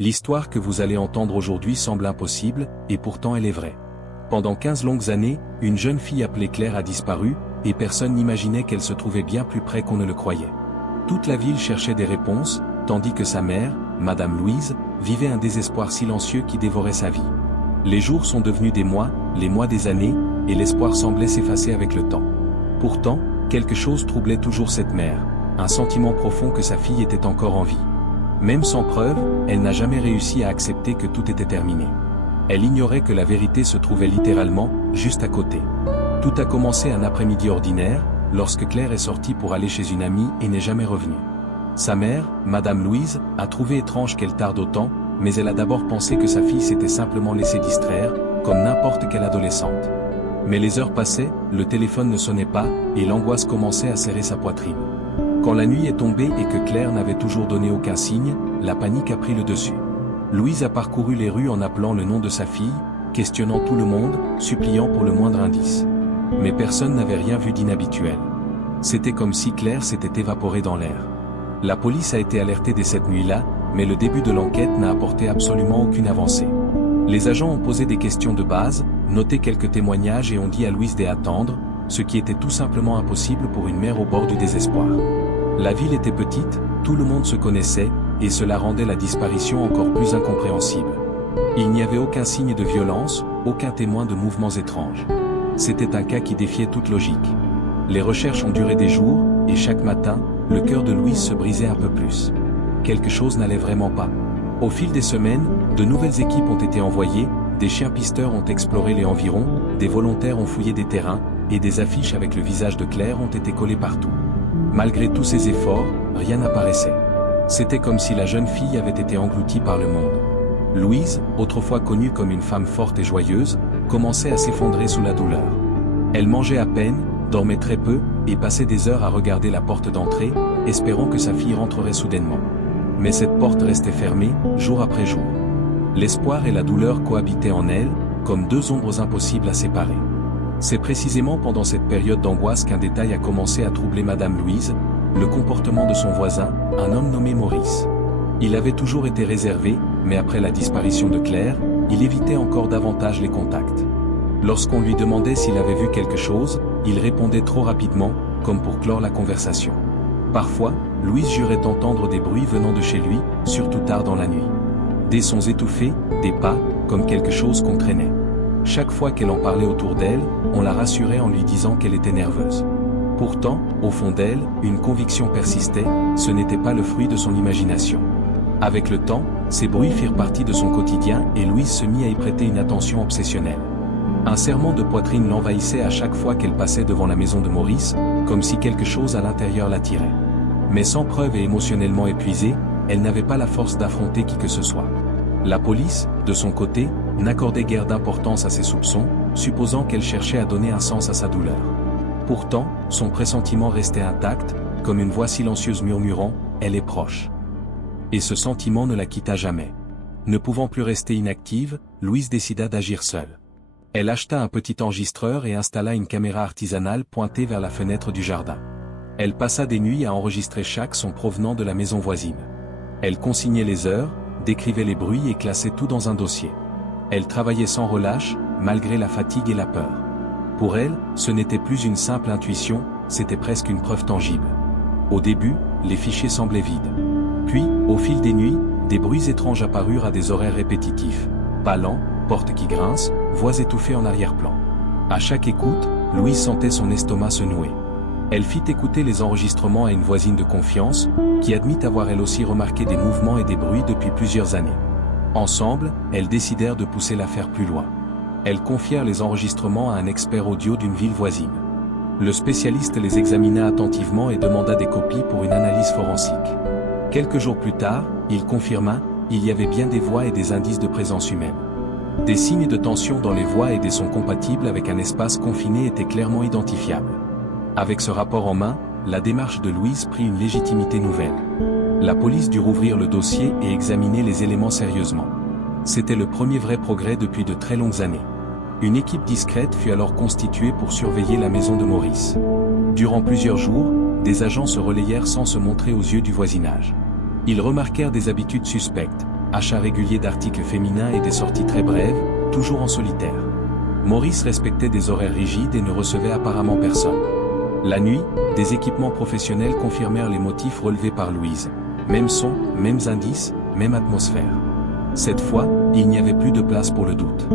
L'histoire que vous allez entendre aujourd'hui semble impossible, et pourtant elle est vraie. Pendant 15 longues années, une jeune fille appelée Claire a disparu, et personne n'imaginait qu'elle se trouvait bien plus près qu'on ne le croyait. Toute la ville cherchait des réponses, tandis que sa mère, Madame Louise, vivait un désespoir silencieux qui dévorait sa vie. Les jours sont devenus des mois, les mois des années, et l'espoir semblait s'effacer avec le temps. Pourtant, quelque chose troublait toujours cette mère, un sentiment profond que sa fille était encore en vie. Même sans preuve, elle n'a jamais réussi à accepter que tout était terminé. Elle ignorait que la vérité se trouvait littéralement, juste à côté. Tout a commencé un après-midi ordinaire, lorsque Claire est sortie pour aller chez une amie et n'est jamais revenue. Sa mère, Madame Louise, a trouvé étrange qu'elle tarde autant, mais elle a d'abord pensé que sa fille s'était simplement laissée distraire, comme n'importe quelle adolescente. Mais les heures passaient, le téléphone ne sonnait pas, et l'angoisse commençait à serrer sa poitrine. Quand la nuit est tombée et que Claire n'avait toujours donné aucun signe, la panique a pris le dessus. Louise a parcouru les rues en appelant le nom de sa fille, questionnant tout le monde, suppliant pour le moindre indice. Mais personne n'avait rien vu d'inhabituel. C'était comme si Claire s'était évaporée dans l'air. La police a été alertée dès cette nuit-là, mais le début de l'enquête n'a apporté absolument aucune avancée. Les agents ont posé des questions de base, noté quelques témoignages et ont dit à Louise d'attendre, ce qui était tout simplement impossible pour une mère au bord du désespoir. La ville était petite, tout le monde se connaissait, et cela rendait la disparition encore plus incompréhensible. Il n'y avait aucun signe de violence, aucun témoin de mouvements étranges. C'était un cas qui défiait toute logique. Les recherches ont duré des jours, et chaque matin, le cœur de Louise se brisait un peu plus. Quelque chose n'allait vraiment pas. Au fil des semaines, de nouvelles équipes ont été envoyées, des chiens pisteurs ont exploré les environs, des volontaires ont fouillé des terrains, et des affiches avec le visage de Claire ont été collées partout. Malgré tous ces efforts, rien n'apparaissait. C'était comme si la jeune fille avait été engloutie par le monde. Louise, autrefois connue comme une femme forte et joyeuse, commençait à s'effondrer sous la douleur. Elle mangeait à peine, dormait très peu, et passait des heures à regarder la porte d'entrée, espérant que sa fille rentrerait soudainement. Mais cette porte restait fermée, jour après jour. L'espoir et la douleur cohabitaient en elle, comme deux ombres impossibles à séparer. C'est précisément pendant cette période d'angoisse qu'un détail a commencé à troubler Madame Louise, le comportement de son voisin, un homme nommé Maurice. Il avait toujours été réservé, mais après la disparition de Claire, il évitait encore davantage les contacts. Lorsqu'on lui demandait s'il avait vu quelque chose, il répondait trop rapidement, comme pour clore la conversation. Parfois, Louise jurait entendre des bruits venant de chez lui, surtout tard dans la nuit. Des sons étouffés, des pas, comme quelque chose qu'on traînait. Chaque fois qu'elle en parlait autour d'elle, on la rassurait en lui disant qu'elle était nerveuse. Pourtant, au fond d'elle, une conviction persistait, ce n'était pas le fruit de son imagination. Avec le temps, ces bruits firent partie de son quotidien et Louise se mit à y prêter une attention obsessionnelle. Un serrement de poitrine l'envahissait à chaque fois qu'elle passait devant la maison de Maurice, comme si quelque chose à l'intérieur l'attirait. Mais sans preuve et émotionnellement épuisée, elle n'avait pas la force d'affronter qui que ce soit. La police, de son côté, n'accordait guère d'importance à ses soupçons, supposant qu'elle cherchait à donner un sens à sa douleur. Pourtant, son pressentiment restait intact, comme une voix silencieuse murmurant « Elle est proche ». Et ce sentiment ne la quitta jamais. Ne pouvant plus rester inactive, Louise décida d'agir seule. Elle acheta un petit enregistreur et installa une caméra artisanale pointée vers la fenêtre du jardin. Elle passa des nuits à enregistrer chaque son provenant de la maison voisine. Elle consignait les heures, décrivait les bruits et classait tout dans un dossier. Elle travaillait sans relâche, malgré la fatigue et la peur. Pour elle, ce n'était plus une simple intuition, c'était presque une preuve tangible. Au début, les fichiers semblaient vides. Puis, au fil des nuits, des bruits étranges apparurent à des horaires répétitifs. Pas lents, portes qui grincent, voix étouffées en arrière-plan. À chaque écoute, Louise sentait son estomac se nouer. Elle fit écouter les enregistrements à une voisine de confiance, qui admit avoir elle aussi remarqué des mouvements et des bruits depuis plusieurs années. Ensemble, elles décidèrent de pousser l'affaire plus loin. Elles confièrent les enregistrements à un expert audio d'une ville voisine. Le spécialiste les examina attentivement et demanda des copies pour une analyse forensique. Quelques jours plus tard, il confirma, il y avait bien des voix et des indices de présence humaine. Des signes de tension dans les voix et des sons compatibles avec un espace confiné étaient clairement identifiables. Avec ce rapport en main, la démarche de Louise prit une légitimité nouvelle. La police dut rouvrir le dossier et examiner les éléments sérieusement. C'était le premier vrai progrès depuis de très longues années. Une équipe discrète fut alors constituée pour surveiller la maison de Maurice. Durant plusieurs jours, des agents se relayèrent sans se montrer aux yeux du voisinage. Ils remarquèrent des habitudes suspectes, achat régulier d'articles féminins et des sorties très brèves, toujours en solitaire. Maurice respectait des horaires rigides et ne recevait apparemment personne. La nuit, des équipements professionnels confirmèrent les motifs relevés par Louise. Même son, mêmes indices, même atmosphère. Cette fois, il n'y avait plus de place pour le doute.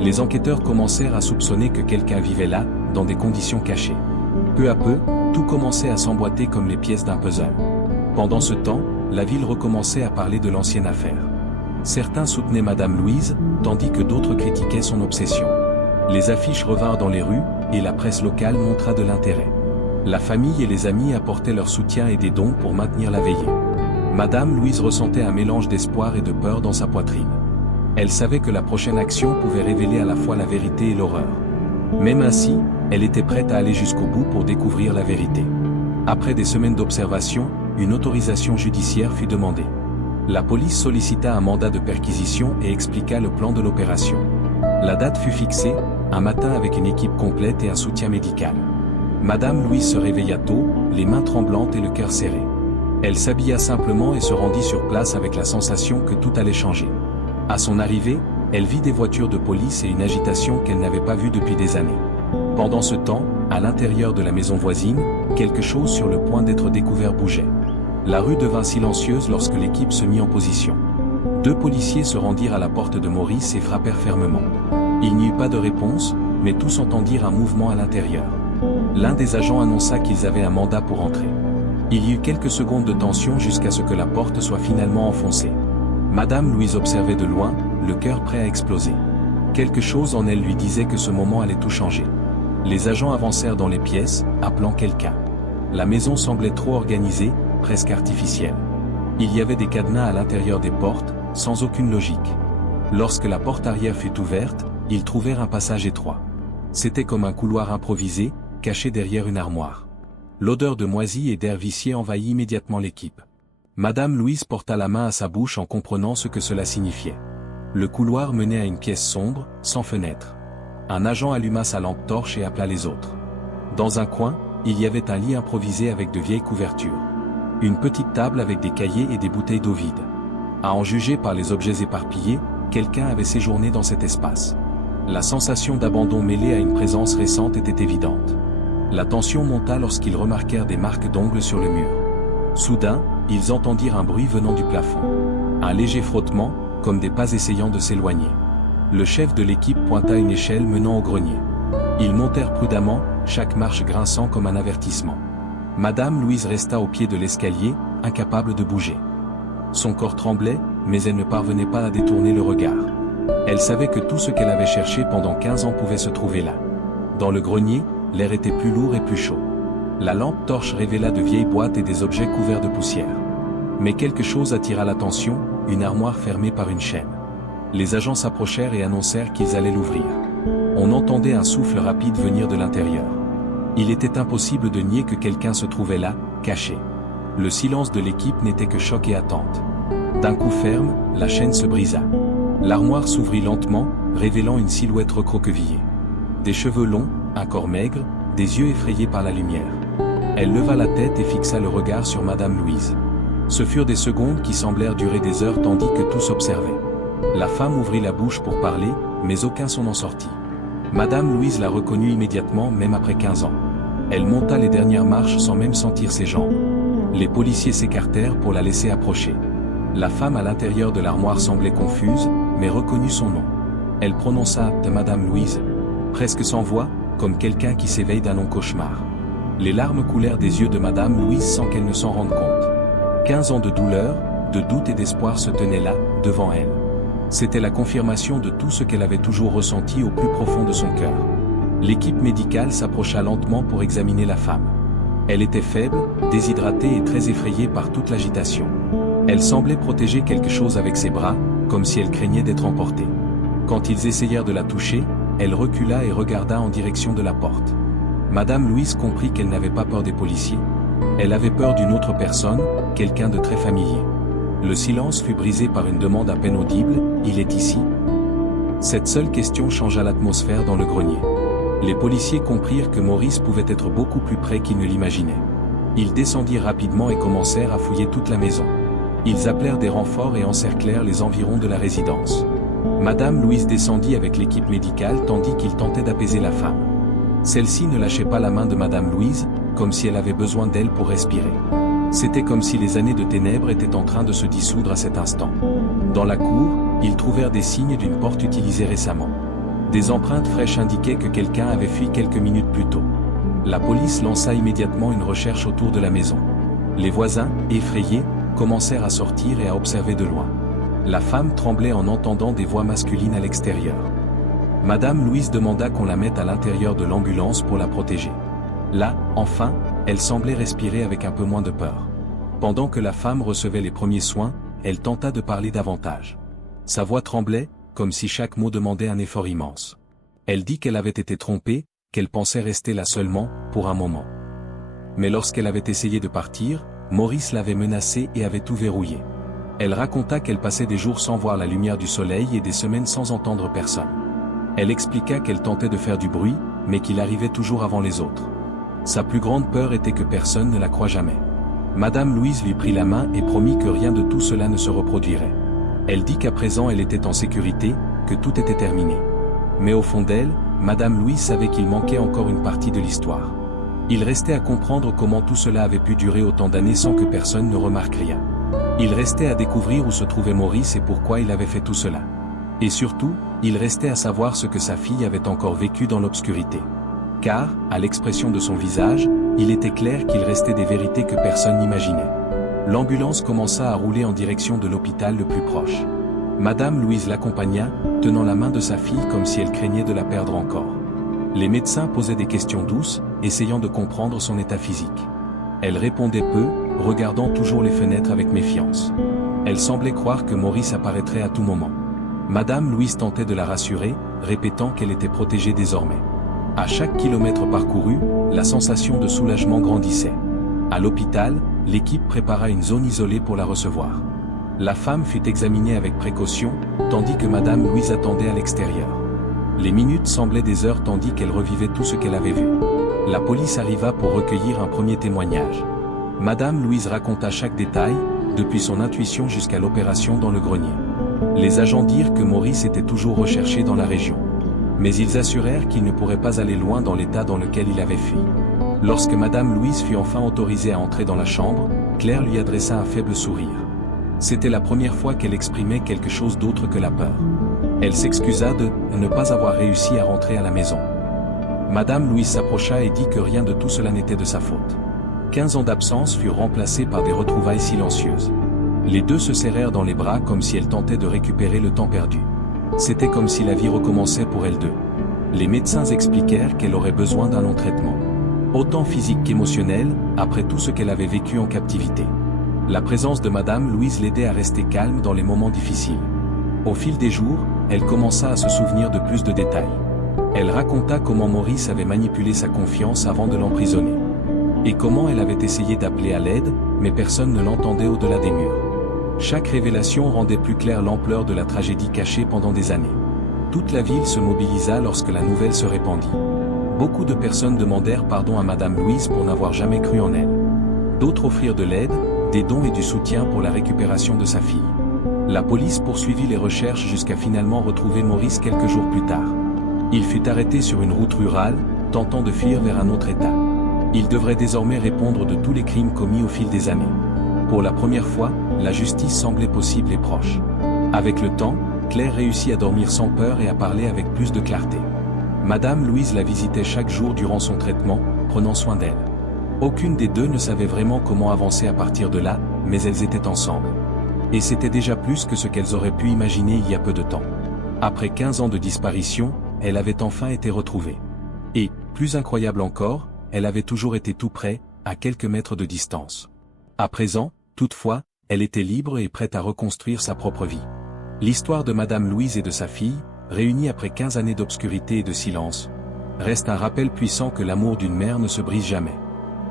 Les enquêteurs commencèrent à soupçonner que quelqu'un vivait là, dans des conditions cachées. Peu à peu, tout commençait à s'emboîter comme les pièces d'un puzzle. Pendant ce temps, la ville recommençait à parler de l'ancienne affaire. Certains soutenaient Madame Louise, tandis que d'autres critiquaient son obsession. Les affiches revinrent dans les rues, et la presse locale montra de l'intérêt. La famille et les amis apportaient leur soutien et des dons pour maintenir la veillée. Madame Louise ressentait un mélange d'espoir et de peur dans sa poitrine. Elle savait que la prochaine action pouvait révéler à la fois la vérité et l'horreur. Même ainsi, elle était prête à aller jusqu'au bout pour découvrir la vérité. Après des semaines d'observation, une autorisation judiciaire fut demandée. La police sollicita un mandat de perquisition et expliqua le plan de l'opération. La date fut fixée, un matin avec une équipe complète et un soutien médical. Madame Louise se réveilla tôt, les mains tremblantes et le cœur serré. Elle s'habilla simplement et se rendit sur place avec la sensation que tout allait changer. À son arrivée, elle vit des voitures de police et une agitation qu'elle n'avait pas vue depuis des années. Pendant ce temps, à l'intérieur de la maison voisine, quelque chose sur le point d'être découvert bougeait. La rue devint silencieuse lorsque l'équipe se mit en position. 2 policiers se rendirent à la porte de Maurice et frappèrent fermement. Il n'y eut pas de réponse, mais tous entendirent un mouvement à l'intérieur. L'un des agents annonça qu'ils avaient un mandat pour entrer. Il y eut quelques secondes de tension jusqu'à ce que la porte soit finalement enfoncée. Madame Louise observait de loin, le cœur prêt à exploser. Quelque chose en elle lui disait que ce moment allait tout changer. Les agents avancèrent dans les pièces, appelant quelqu'un. La maison semblait trop organisée, presque artificielle. Il y avait des cadenas à l'intérieur des portes, sans aucune logique. Lorsque la porte arrière fut ouverte, ils trouvèrent un passage étroit. C'était comme un couloir improvisé, caché derrière une armoire. L'odeur de moisi et d'air vicié envahit immédiatement l'équipe. Madame Louise porta la main à sa bouche en comprenant ce que cela signifiait. Le couloir menait à une pièce sombre, sans fenêtre. Un agent alluma sa lampe torche et appela les autres. Dans un coin, il y avait un lit improvisé avec de vieilles couvertures. Une petite table avec des cahiers et des bouteilles d'eau vides. À en juger par les objets éparpillés, quelqu'un avait séjourné dans cet espace. La sensation d'abandon mêlée à une présence récente était évidente. La tension monta lorsqu'ils remarquèrent des marques d'ongles sur le mur. Soudain, ils entendirent un bruit venant du plafond. Un léger frottement, comme des pas essayant de s'éloigner. Le chef de l'équipe pointa une échelle menant au grenier. Ils montèrent prudemment, chaque marche grinçant comme un avertissement. Madame Louise resta au pied de l'escalier, incapable de bouger. Son corps tremblait, mais elle ne parvenait pas à détourner le regard. Elle savait que tout ce qu'elle avait cherché pendant 15 ans pouvait se trouver là. Dans le grenier, l'air était plus lourd et plus chaud. La lampe torche révéla de vieilles boîtes et des objets couverts de poussière. Mais quelque chose attira l'attention, une armoire fermée par une chaîne. Les agents s'approchèrent et annoncèrent qu'ils allaient l'ouvrir. On entendait un souffle rapide venir de l'intérieur. Il était impossible de nier que quelqu'un se trouvait là, caché. Le silence de l'équipe n'était que choc et attente. D'un coup ferme, la chaîne se brisa. L'armoire s'ouvrit lentement, révélant une silhouette recroquevillée. Des cheveux longs, un corps maigre, des yeux effrayés par la lumière. Elle leva la tête et fixa le regard sur Madame Louise. Ce furent des secondes qui semblèrent durer des heures tandis que tous observaient. La femme ouvrit la bouche pour parler, mais aucun son n'en sortit. Madame Louise la reconnut immédiatement, même après 15 ans. Elle monta les dernières marches sans même sentir ses jambes. Les policiers s'écartèrent pour la laisser approcher. La femme à l'intérieur de l'armoire semblait confuse, mais reconnut son nom. Elle prononça « de Madame Louise », presque sans voix, comme quelqu'un qui s'éveille d'un long cauchemar. Les larmes coulèrent des yeux de Madame Louise sans qu'elle ne s'en rende compte. 15 ans de douleur, de doute et d'espoir se tenaient là, devant elle. C'était la confirmation de tout ce qu'elle avait toujours ressenti au plus profond de son cœur. L'équipe médicale s'approcha lentement pour examiner la femme. Elle était faible, déshydratée et très effrayée par toute l'agitation. Elle semblait protéger quelque chose avec ses bras, comme si elle craignait d'être emportée. Quand ils essayèrent de la toucher, elle recula et regarda en direction de la porte. Madame Louise comprit qu'elle n'avait pas peur des policiers. Elle avait peur d'une autre personne, quelqu'un de très familier. Le silence fut brisé par une demande à peine audible, « Il est ici ?» Cette seule question changea l'atmosphère dans le grenier. Les policiers comprirent que Maurice pouvait être beaucoup plus près qu'ils ne l'imaginaient. Ils descendirent rapidement et commencèrent à fouiller toute la maison. Ils appelèrent des renforts et encerclèrent les environs de la résidence. Madame Louise descendit avec l'équipe médicale tandis qu'ils tentaient d'apaiser la femme. Celle-ci ne lâchait pas la main de Madame Louise, comme si elle avait besoin d'elle pour respirer. C'était comme si les années de ténèbres étaient en train de se dissoudre à cet instant. Dans la cour, ils trouvèrent des signes d'une porte utilisée récemment. Des empreintes fraîches indiquaient que quelqu'un avait fui quelques minutes plus tôt. La police lança immédiatement une recherche autour de la maison. Les voisins, effrayés, commencèrent à sortir et à observer de loin. La femme tremblait en entendant des voix masculines à l'extérieur. Madame Louise demanda qu'on la mette à l'intérieur de l'ambulance pour la protéger. Là, enfin, elle semblait respirer avec un peu moins de peur. Pendant que la femme recevait les premiers soins, elle tenta de parler davantage. Sa voix tremblait, comme si chaque mot demandait un effort immense. Elle dit qu'elle avait été trompée, qu'elle pensait rester là seulement, pour un moment. Mais lorsqu'elle avait essayé de partir, Maurice l'avait menacée et avait tout verrouillé. Elle raconta qu'elle passait des jours sans voir la lumière du soleil et des semaines sans entendre personne. Elle expliqua qu'elle tentait de faire du bruit, mais qu'il arrivait toujours avant les autres. Sa plus grande peur était que personne ne la croie jamais. Madame Louise lui prit la main et promit que rien de tout cela ne se reproduirait. Elle dit qu'à présent elle était en sécurité, que tout était terminé. Mais au fond d'elle, Madame Louise savait qu'il manquait encore une partie de l'histoire. Il restait à comprendre comment tout cela avait pu durer autant d'années sans que personne ne remarque rien. Il restait à découvrir où se trouvait Maurice et pourquoi il avait fait tout cela. Et surtout, il restait à savoir ce que sa fille avait encore vécu dans l'obscurité. Car, à l'expression de son visage, il était clair qu'il restait des vérités que personne n'imaginait. L'ambulance commença à rouler en direction de l'hôpital le plus proche. Madame Louise l'accompagna, tenant la main de sa fille comme si elle craignait de la perdre encore. Les médecins posaient des questions douces, essayant de comprendre son état physique. Elle répondait peu, regardant toujours les fenêtres avec méfiance. Elle semblait croire que Maurice apparaîtrait à tout moment. Madame Louise tentait de la rassurer, répétant qu'elle était protégée désormais. À chaque kilomètre parcouru, la sensation de soulagement grandissait. À l'hôpital, l'équipe prépara une zone isolée pour la recevoir. La femme fut examinée avec précaution, tandis que Madame Louise attendait à l'extérieur. Les minutes semblaient des heures tandis qu'elle revivait tout ce qu'elle avait vu. La police arriva pour recueillir un premier témoignage. Madame Louise raconta chaque détail, depuis son intuition jusqu'à l'opération dans le grenier. Les agents dirent que Maurice était toujours recherché dans la région. Mais ils assurèrent qu'il ne pourrait pas aller loin dans l'état dans lequel il avait fui. Lorsque Madame Louise fut enfin autorisée à entrer dans la chambre, Claire lui adressa un faible sourire. C'était la première fois qu'elle exprimait quelque chose d'autre que la peur. Elle s'excusa de ne pas avoir réussi à rentrer à la maison. Madame Louise s'approcha et dit que rien de tout cela n'était de sa faute. 15 ans d'absence furent remplacés par des retrouvailles silencieuses. Les deux se serrèrent dans les bras comme si elles tentaient de récupérer le temps perdu. C'était comme si la vie recommençait pour elles deux. Les médecins expliquèrent qu'elle aurait besoin d'un long traitement. Autant physique qu'émotionnel, après tout ce qu'elle avait vécu en captivité. La présence de Madame Louise l'aidait à rester calme dans les moments difficiles. Au fil des jours, elle commença à se souvenir de plus de détails. Elle raconta comment Maurice avait manipulé sa confiance avant de l'emprisonner. Et comment elle avait essayé d'appeler à l'aide, mais personne ne l'entendait au-delà des murs. Chaque révélation rendait plus claire l'ampleur de la tragédie cachée pendant des années. Toute la ville se mobilisa lorsque la nouvelle se répandit. Beaucoup de personnes demandèrent pardon à Madame Louise pour n'avoir jamais cru en elle. D'autres offrirent de l'aide, des dons et du soutien pour la récupération de sa fille. La police poursuivit les recherches jusqu'à finalement retrouver Maurice quelques jours plus tard. Il fut arrêté sur une route rurale, tentant de fuir vers un autre État. Il devrait désormais répondre de tous les crimes commis au fil des années. Pour la première fois, la justice semblait possible et proche. Avec le temps, Claire réussit à dormir sans peur et à parler avec plus de clarté. Madame Louise la visitait chaque jour durant son traitement, prenant soin d'elle. Aucune des deux ne savait vraiment comment avancer à partir de là, mais elles étaient ensemble. Et c'était déjà plus que ce qu'elles auraient pu imaginer il y a peu de temps. Après 15 ans de disparition, elle avait enfin été retrouvée. Et, plus incroyable encore, elle avait toujours été tout près, à quelques mètres de distance. À présent, toutefois, elle était libre et prête à reconstruire sa propre vie. L'histoire de Madame Louise et de sa fille, réunie après 15 années d'obscurité et de silence, reste un rappel puissant que l'amour d'une mère ne se brise jamais.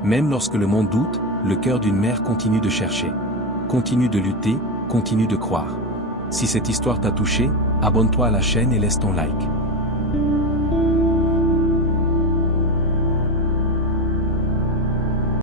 Même lorsque le monde doute, le cœur d'une mère continue de chercher. Continue de lutter, continue de croire. Si cette histoire t'a touché, abonne-toi à la chaîne et laisse ton like.